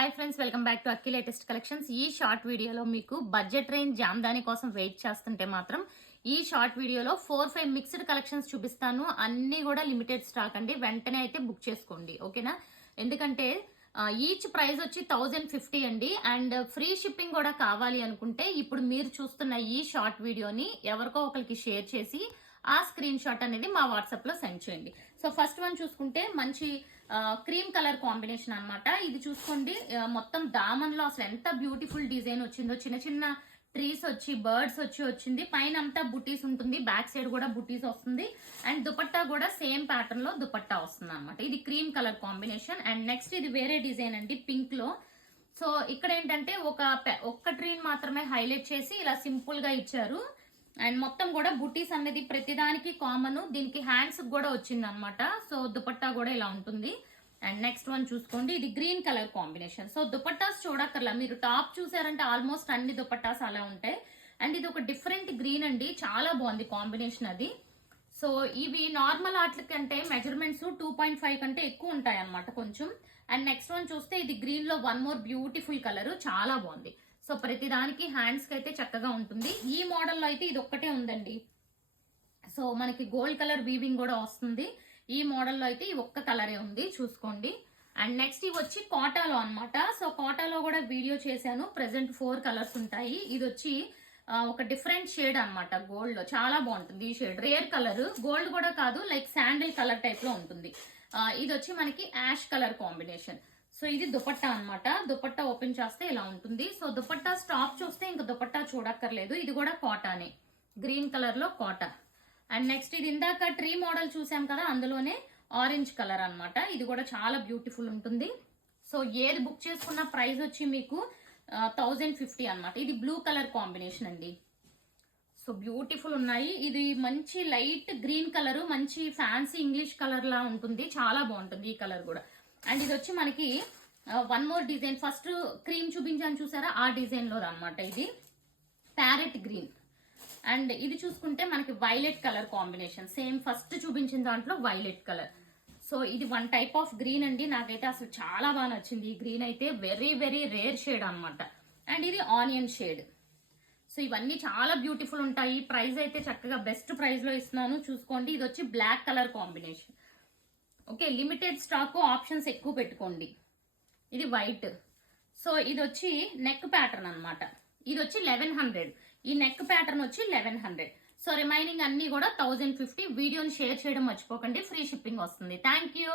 Hi friends, welcome back to Akki latest collections. ఈ short వీడియోలో మీకు బడ్జెట్ రేంజ్ జామ్దాని కోసం వెయిట్ చేస్తుంటే మాత్రం ఈ షార్ట్ వీడియోలో 4-5 మిక్స్డ్ కలెక్షన్స్ చూపిస్తాను. అన్ని కూడా లిమిటెడ్ స్టాక్ అండి. వెంటనే అయితే బుక్ చేసుకోండి, ఓకేనా? ఎందుకంటే ఈచ్ ప్రైస్ వచ్చి 1050 అండి. అండ్ ఫ్రీ షిప్పింగ్ కూడా కావాలి అనుకుంటే ఇప్పుడు మీరు చూస్తున్న ఈ షార్ట్ వీడియోని ఎవరికో ఒకరికి షేర్ చేసి ఆ స్క్రీన్ షాట్ అనేది మా వాట్సాప్ లో సెండ్ చేయండి. సో ఫస్ట్ వన్ చూసుకుంటే మంచి క్రీమ్ కలర్ కాంబినేషన్ అన్నమాట. ఇది చూసుకోండి, మొత్తం దామన్ లో అసలు ఎంత బ్యూటిఫుల్ డిజైన్ వచ్చిందో. చిన్న చిన్న ట్రీస్ వచ్చి బర్డ్స్ వచ్చింది. పైన అంతా బుటీస్ ఉంటుంది, బ్యాక్ సైడ్ కూడా బుటీస్ వస్తుంది. అండ్ దుపట్టా కూడా సేమ్ ప్యాటర్న్ లో దుపట్టా వస్తుంది అనమాట. ఇది cream colour combination. And next ఇది వేరే డిజైన్ అండి, పింక్ లో. సో ఇక్కడ ఏంటంటే ఒక్క ట్రీని మాత్రమే హైలైట్ చేసి ఇలా సింపుల్ గా ఇచ్చారు. అండ్ మొత్తం కూడా బుటీస్ అనేది ప్రతిదానికి కామన్. దీనికి హ్యాండ్స్ కూడా వచ్చింది అనమాట. సో దుపట్టా కూడా ఇలా ఉంటుంది. అండ్ నెక్స్ట్ వన్ చూసుకోండి, ఇది green colour combination. So dupattas చూడక్కర్లా, మీరు టాప్ చూసారంటే ఆల్మోస్ట్ అన్ని దుపట్టాస్ అలా ఉంటాయి. అండ్ ఇది ఒక డిఫరెంట్ గ్రీన్ అండి, చాలా బాగుంది కాంబినేషన్ అది. సో ఇవి నార్మల్ ఆర్ట్ల కంటే మెజర్మెంట్స్ 2.5 కంటే ఎక్కువ ఉంటాయి అనమాట కొంచెం. అండ్ నెక్స్ట్ వన్ చూస్తే ఇది గ్రీన్ లో వన్ మోర్ బ్యూటిఫుల్ కలర్, చాలా బాగుంది. సో ప్రతి దానికి హ్యాండ్స్ కి అయితే చక్కగా ఉంటుంది. ఈ మోడల్లో అయితే ఇది ఒక్కటే ఉందండి. సో మనకి గోల్డ్ కలర్ వీవింగ్ కూడా వస్తుంది. ఈ మోడల్లో అయితే ఈ ఒక్క కలరే ఉంది, చూసుకోండి. అండ్ నెక్స్ట్ ఇవి వచ్చి కోటాలో అనమాట. సో కోటాలో కూడా వీడియో చేశాను. ప్రెసెంట్ 4 కలర్స్ ఉంటాయి. ఇది వచ్చి ఒక డిఫరెంట్ షేడ్ అనమాట, గోల్డ్ లో చాలా బాగుంటుంది ఈ షేడ్. రేర్ కలర్, గోల్డ్ కూడా కాదు, లైక్ శాండిల్ కలర్ టైప్ లో ఉంటుంది. ఇది వచ్చి మనకి యాష్ కలర్ కాంబినేషన్. సో ఇది దుపట్టా అనమాట. దుపట్టా ఓపెన్ చేస్తే ఇలా ఉంటుంది. సో దుపట్టా స్టాప్ చూస్తే ఇంకా దుపట్టా చూడక్కర్లేదు. ఇది కూడా కోటానే, గ్రీన్ కలర్ లో కోటా. అండ్ నెక్స్ట్ ఇది ఇందాక ట్రీ మోడల్ చూసాం కదా, అందులోనే ఆరెంజ్ కలర్ అనమాట. ఇది కూడా చాలా బ్యూటిఫుల్ ఉంటుంది. సో ఏది బుక్ చేసుకున్న ప్రైస్ వచ్చి మీకు 1050 అనమాట. ఇది బ్లూ కలర్ కాంబినేషన్ అండి. సో బ్యూటిఫుల్ ఉన్నాయి. ఇది మంచి లైట్ గ్రీన్ కలర్, మంచి ఫ్యాన్సీ ఇంగ్లీష్ కలర్ లా ఉంటుంది, చాలా బాగుంటుంది ఈ కలర్ కూడా. అండ్ ఇది వచ్చి మనకి one more design, first cream చూపించాను చూసారా, ఆ డిజైన్ లో అనమాట. ఇది ప్యారెట్ గ్రీన్. అండ్ ఇది చూసుకుంటే మనకి violet colour combination, same first చూపించిన దాంట్లో వైలెట్ కలర్. సో ఇది వన్ టైప్ ఆఫ్ గ్రీన్ అండి. నాకైతే అసలు చాలా బాగా నచ్చింది ఈ గ్రీన్ అయితే. వెరీ వెరీ రేర్ షేడ్ అనమాట. అండ్ ఇది ఆనియన్ షేడ్. సో ఇవన్నీ చాలా బ్యూటిఫుల్ ఉంటాయి. ప్రైస్ అయితే చక్కగా బెస్ట్ ప్రైస్ లో ఇస్తున్నాను, చూసుకోండి. ఇది వచ్చి black colour combination. Okay, limited stock, options ఎక్కువ పెట్టుకోండి. ఇది వైట్. సో ఇది వచ్చి నెక్ ప్యాటర్న్ అనమాట. ఇది వచ్చి 1100. ఈ నెక్ ప్యాటర్న్ వచ్చి 1100. సో రిమైనింగ్ అన్ని కూడా 1050. వీడియోని షేర్ చేయడం మర్చిపోకండి, ఫ్రీ షిప్పింగ్ వస్తుంది. Thank you.